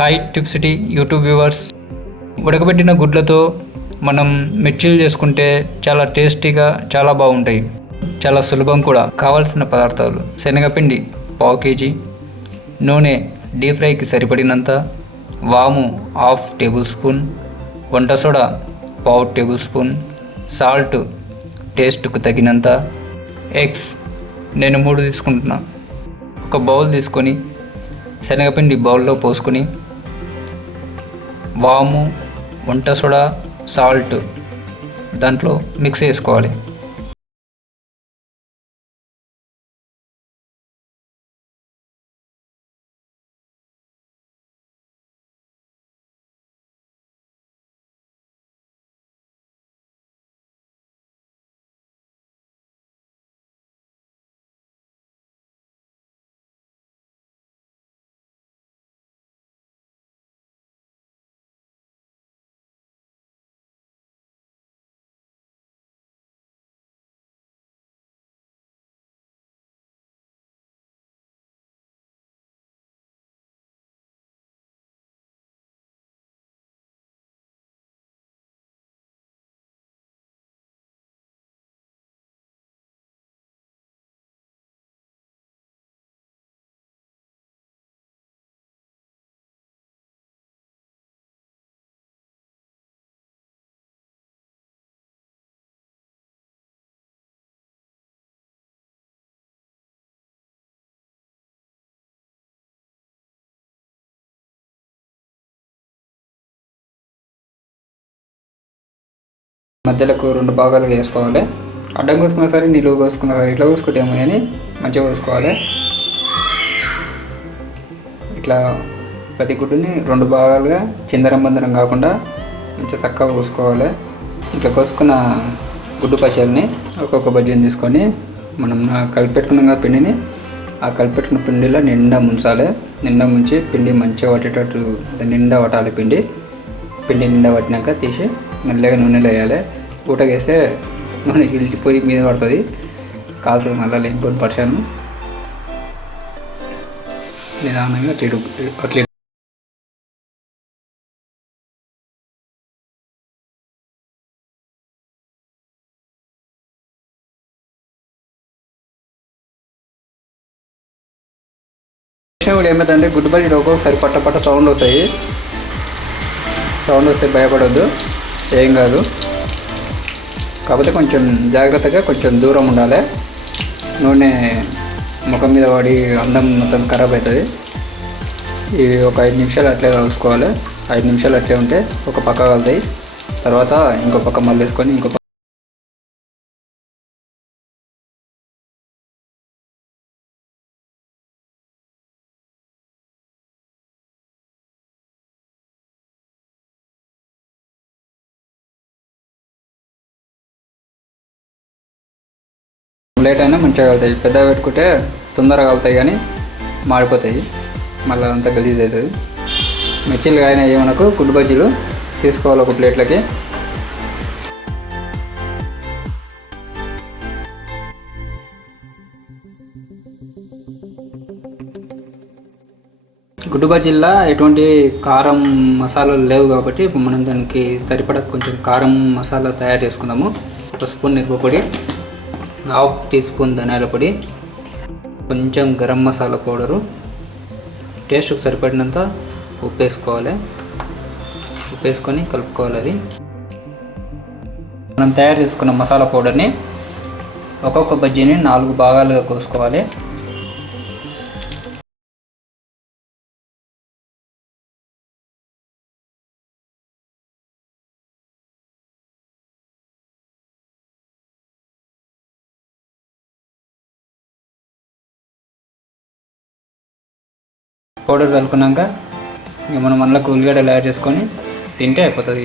Hi tip city YouTube viewers. ఉడకబెట్టిన గుడ్లతో మనం మిర్చీలు చేసుకుంటే చాలా టేస్టీగా చాలా బాగుంటాయి. చాలా సులభం కూడా. కావాల్సిన పదార్థాలు: శనగపిండి పావు కేజీ, నూనె డీప్ ఫ్రైకి సరిపడినంత, వాము హాఫ్ టేబుల్ స్పూన్, వంట సోడా పావు టేబుల్ స్పూన్, సాల్ట్ టేస్ట్కు తగినంత, ఎగ్స్ నేను 3 తీసుకుంటున్నా. ఒక బౌల్ తీసుకొని శనగపిండి బౌల్లో పోసుకొని వాము, వంట సోడా, సాల్ట్ దాంట్లో మిక్స్ చేసుకోవాలి. మధ్యలోకి 2 భాగాలుగా వేసుకోవాలి. అడ్డం కోసుకున్న సరే, నిలువు కోసుకున్న సరే, ఇట్లా కోసుకుంటేమో కానీ మంచిగా కోసుకోవాలి. ఇట్లా ప్రతి గుడ్డుని 2 భాగాలుగా చిందరం బందరం కాకుండా మంచిగా చక్కగా కోసుకోవాలి. ఇట్లా కోసుకున్న గుడ్డు పచ్చడిని ఒక్కొక్క బజ్జీని తీసుకొని మనం కలిపెట్టుకున్న పిండిని ఆ కలిపెట్టుకున్న పిండిలో నిండా ముంచాలి. నిండా ముంచి పిండి మంచిగా పట్టేటట్టు నిండా పట్టాలి. పిండి నిండా పట్టినాక తీసి మెల్లగా నూనెలో వేయాలి. ఊటకేస్తే నూనె గిల్లిపోయి మీద పడుతుంది, కాలుతుంది. మళ్ళీ లేనిపోయిన పరిచాను నిదానంగా అట్లా కూడా ఏమైందంటే గుడ్డు బజ్జీలు ఒక్కొక్కసారి పట్ట సౌండ్ వస్తాయి. భయపడొద్దు, ఏం కాదు. కాకపోతే కొంచెం జాగ్రత్తగా కొంచెం దూరం ఉండాలి. నూనె ముఖం మీద పడి అందం మొత్తం ఖరాబ్ అవుతుంది. ఇవి ఒక 5 నిమిషాలు అట్లే కలుసుకోవాలి. 5 నిమిషాలు అట్లే ఉంటే ఒక పక్క కలుతాయి. తర్వాత ఇంకో పక్క మళ్ళీ వేసుకొని ఇంకో లేట్ అయినా మంచిగా కలుతాయి. పెద్దగా పెట్టుకుంటే తొందరగా కలుతాయి కానీ మాడిపోతాయి, మళ్ళీ అంతా గలీజ్ అవుతుంది. మిర్చీలు అయినా మనకు గుడ్డు బజ్జీలు తీసుకోవాలి ఒక ప్లేట్లకి. గుడ్డు బజ్జీల్లో ఎటువంటి కారం మసాలాలు లేవు కాబట్టి ఇప్పుడు మనం దానికి సరిపడా కొంచెం కారం మసాలా తయారు చేసుకుందాము. 1 స్పూన్ మిరపపొడి, హాఫ్ టీ స్పూన్ ధనియాల పొడి, కొంచెం గరం మసాలా పౌడరు, టేస్ట్కి సరిపడినంత ఉప్పు వేసుకోవాలి. ఉప్పు వేసుకొని కలుపుకోవాలి. అది మనం తయారు చేసుకున్న మసాలా పౌడర్ని ఒక్కొక్క బజ్జీని 4 భాగాలుగా కోసుకోవాలి. పౌడర్ చల్లుకున్నాక ఇక మనం అందులోకి ఉల్లిగడ్డలు యాడ్ చేసుకొని తింటే అయిపోతుంది.